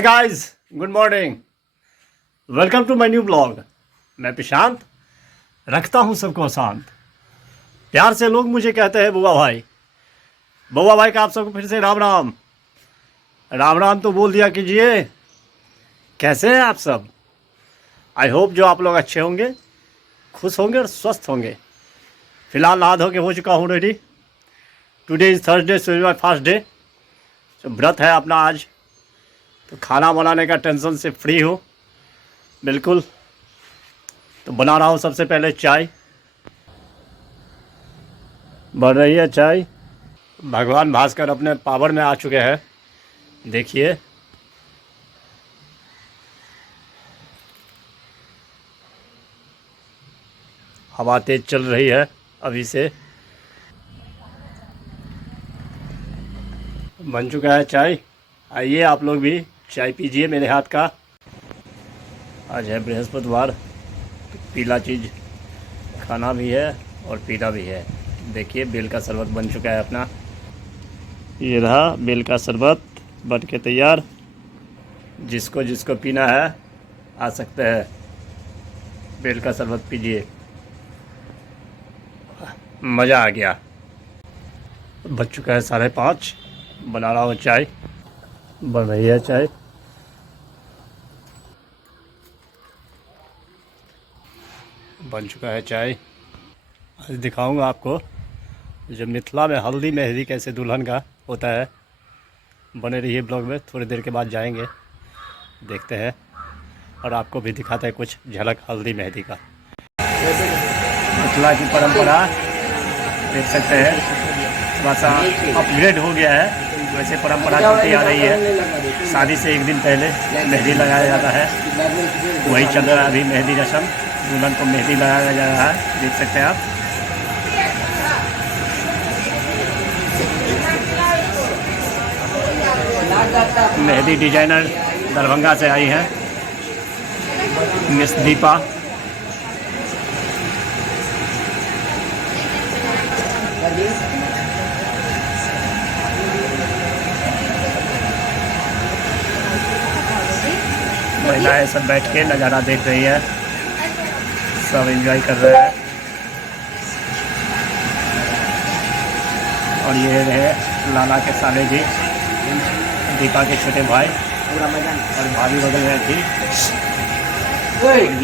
Hey guys, good morning. Welcome to my new blog. मैं प्रशांत, रखता हूँ सबको शांत। प्यार से लोग मुझे कहते हैं बुआ भाई। बुआ भाई का आप सबको फिर से राम राम। राम राम तो बोल दिया कीजिए। कैसे हैं आप सब? आई होप जो आप लोग अच्छे होंगे, खुश होंगे और स्वस्थ होंगे। फिलहाल नहा धो के हो चुका हूँ ready. Today is Thursday, so is my fast day. तो व्रत है अपना आज, तो खाना बनाने का टेंशन से फ्री हूँ बिल्कुल। तो बना रहा हूँ सबसे पहले चाय। बन रही है चाय। भगवान भास्कर अपने पावर में आ चुके हैं, देखिए। हवा तेज चल रही है अभी से। बन चुका है चाय। आइए आप लोग भी चाय पीजिए मेरे हाथ का। आज है बृहस्पतिवार, तो पीला चीज़ खाना भी है और पीना भी है। देखिए बेल का शरबत बन चुका है अपना। ये रहा बेल का शरबत बन के तैयार। जिसको जिसको पीना है आ सकते हैं, बेल का शरबत पीजिए। मज़ा आ गया। बज चुका है 5:30। बना रहा हूँ चाय। बन रही है चाय। बन चुका है चाय। आज दिखाऊंगा आपको जो मिथिला में हल्दी मेहंदी कैसे दुल्हन का होता है। बने रहिए ब्लॉग में, थोड़ी देर के बाद जाएंगे, देखते हैं और आपको भी दिखाते हैं कुछ झलक हल्दी मेहंदी का। मिथिला की परंपरा देख सकते हैं, थोड़ा सा अपग्रेड हो गया है। वैसे परंपरा चलती आ रही है। शादी से एक दिन पहले मेहंदी लगाया जाता है, वही चल रहा है अभी मेहंदी रस्म। दुल्हन को मेहंदी लगाया जा रहा है, देख सकते हैं आप। मेहंदी डिजाइनर दरभंगा से आई हैं, मिस दीपा। महिलाएं सब बैठ के नज़ारा देख रही है, सब एंजॉय कर रहे हैं। और ये रहे लाला के साले जी, दीपा के छोटे भाई, और भाभी बगल में थी।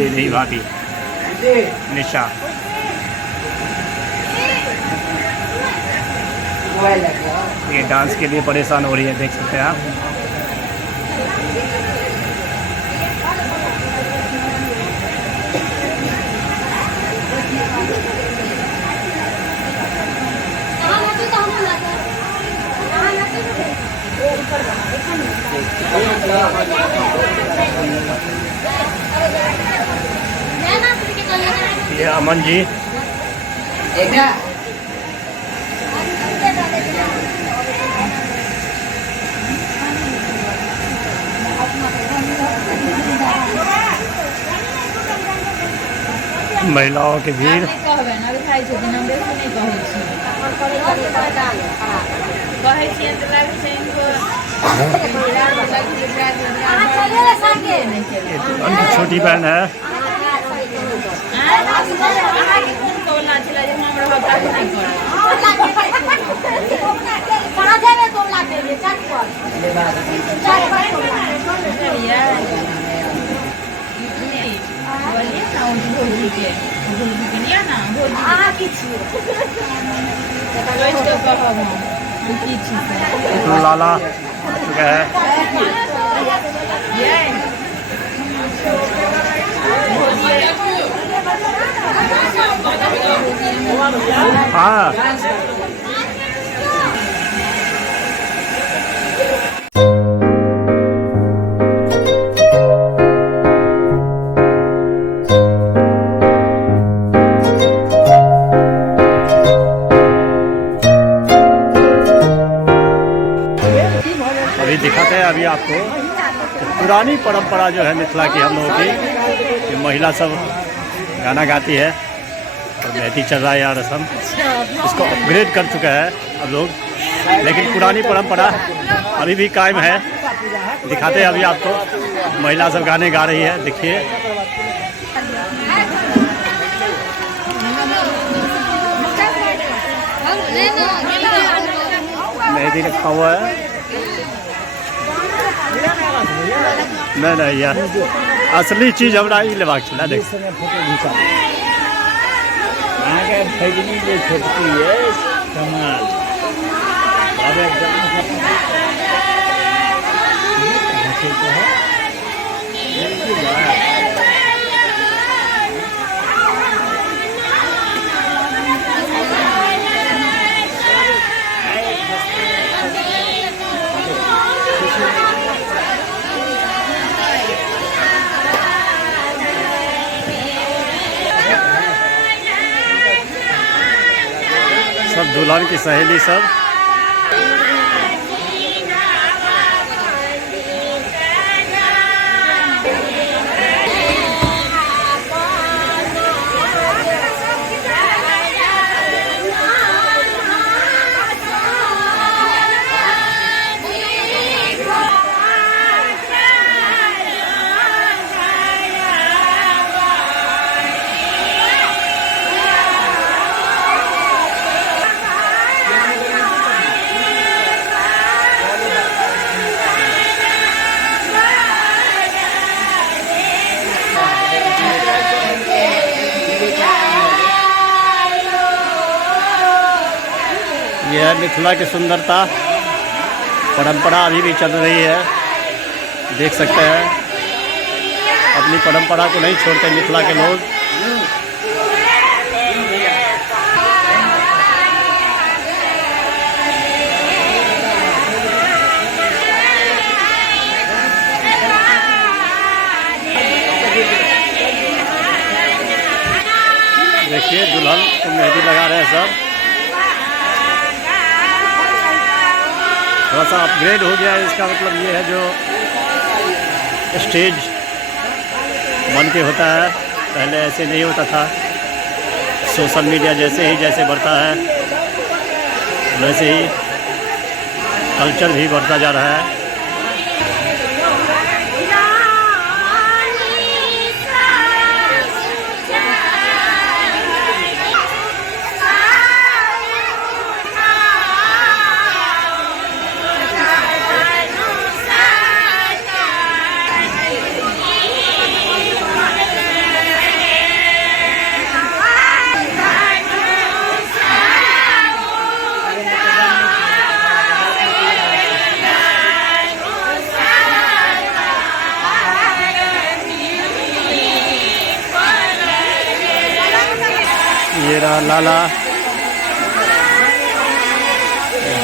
ये रही भाभी निशा। ये डांस के लिए परेशान हो रही है, देख सकते हैं आप। ये अमन जी, महिलाओं के भीड़। छोटी बहन है। लाला है। हाँ, अभी दिखाते हैं अभी आपको पुरानी परंपरा जो है मिथिला की, हम लोगों की। जो महिला सब गाना गाती है और मेहंदी चल रहा है यार रस्म। इसको अपग्रेड कर चुका है अब लोग, लेकिन पुरानी परंपरा अभी भी कायम है। दिखाते हैं अभी आपको। महिला सब गाने गा रही है, देखिए। मेहंदी रखा हुआ है। नहीं यार, असली चीज हमरा ही लेवाक छला। देख फोटो घिचा आगे फैगनी जे छोटकी है कमाल। अब सब दुल्हन की सहेली सब। यह है मिथिला की सुंदरता, परंपरा अभी भी चल रही है। देख सकते हैं, अपनी परंपरा को नहीं छोड़ते मिथिला के लोग। देखिए दुल्हन को मेहंदी लगा रहे हैं सब। थोड़ा सा अपग्रेड हो गया है, इसका मतलब ये है जो स्टेज बन के होता है, पहले ऐसे नहीं होता था। सोशल मीडिया जैसे बढ़ता है वैसे ही कल्चर भी बढ़ता जा रहा है। ये रहा लाला,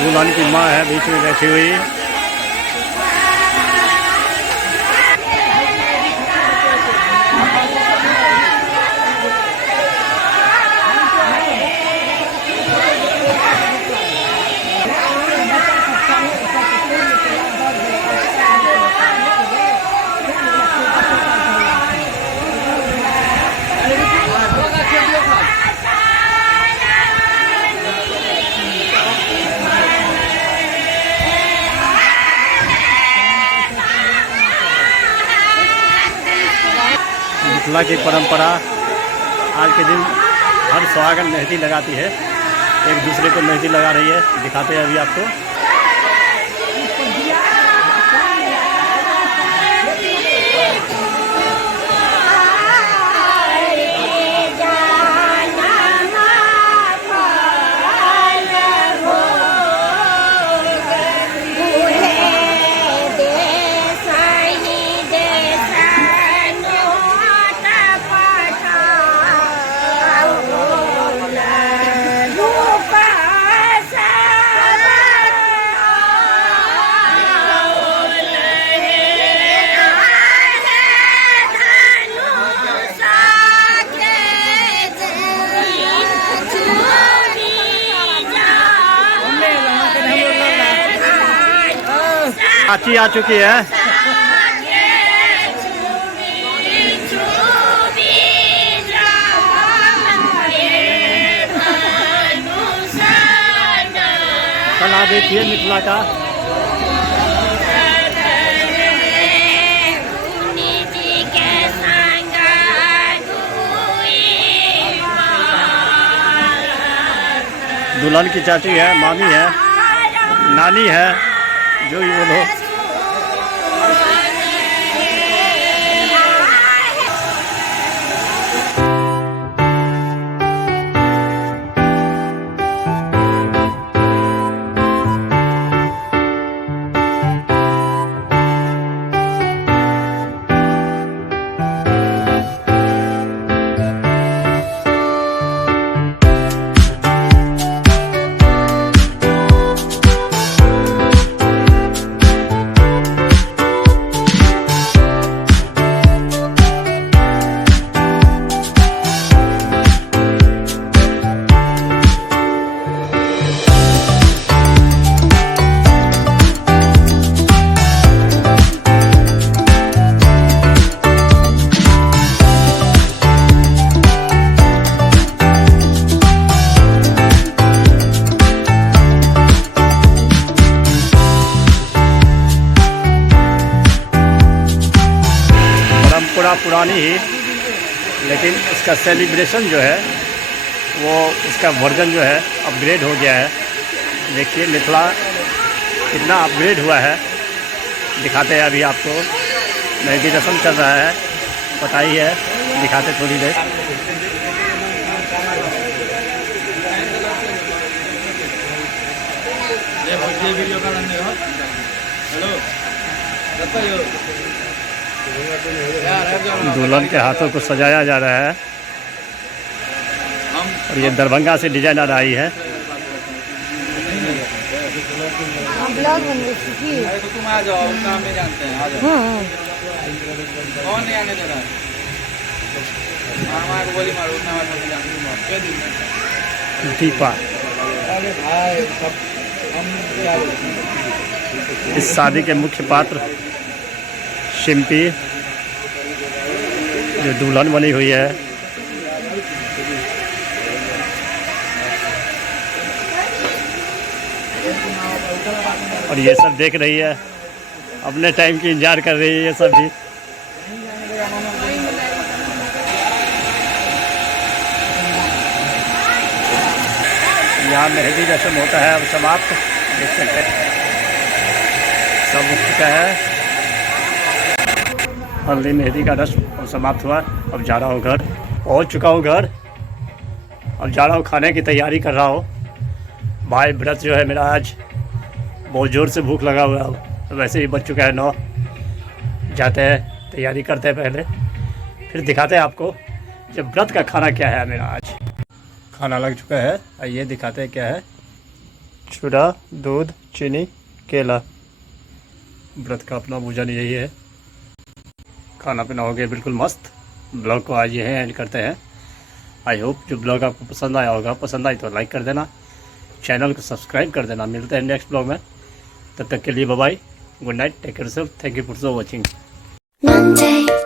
दुल्हन की माँ है बीच में बैठी हुई। मिथिला की परंपरा आज के दिन हर सुहागन मेहंदी लगाती है, एक दूसरे को मेहंदी लगा रही है। दिखाते हैं अभी आपको। चाची आ चुकी है। कला देखिए मिथिला का। दुल्हन की चाची है, मामी है, नानी है, जो भी बोलो। परंपरा पुरानी ही, लेकिन उसका सेलिब्रेशन जो है वो उसका वर्जन जो है अपग्रेड हो गया है। देखिए मिथिला कितना अपग्रेड हुआ है, दिखाते हैं अभी आपको। मेहंदी रस्म चल रहा है, पता ही है, दिखाते थोड़ी देर। दुल्हन के हाथों को सजाया जा रहा है और ये दरभंगा से डिजाइनर आई है। ब्लॉग बन रही थी। तो तुम आ जाओ, उतना हमें जानते हैं, आ जाओ। कौन नहीं आने दे रहा है? मामा को गोली मारो, उतना हमारे जानते हैं। दीपा अरे भाई सब हम क्या बोलते इस शादी के मुख्य पात्र शिम्पी, जो दुल्हन बनी हुई है। और ये सब देख रही है, अपने टाइम की इंतजार कर रही है ये सब भी। यहाँ मेहंदी रस्म होता है, अब समाप्त, देख सकते हैं सब उठ चुका है। हल्दी मेहंदी का रस्म अब समाप्त हुआ। अब जा रहा हूँ घर, पहुँच चुका हूँ घर। अब जा रहा हूँ, खाने की तैयारी कर रहा हूँ। भाई व्रत जो है मेरा आज बहुत ज़ोर से भूख लगा हुआ है। तो वैसे ही बज चुका है 9, जाते हैं तैयारी करते हैं पहले, फिर दिखाते हैं आपको जब व्रत का खाना क्या है मेरा आज। खाना लग चुका है, आइए दिखाते हैं क्या है। चूड़ा, दूध, चीनी, केला। व्रत का अपना भोजन यही है। खाना पीना हो गया बिल्कुल मस्त। ब्लॉग को आज यही एंड करते हैं। आई होप जो ब्लॉग आपको पसंद आया होगा, पसंद आई तो लाइक कर देना, चैनल को सब्सक्राइब कर देना। मिलते हैं नेक्स्ट ब्लॉग में, तब तक के लिए bye bye, good night, take care self, thank you for watching. Monday.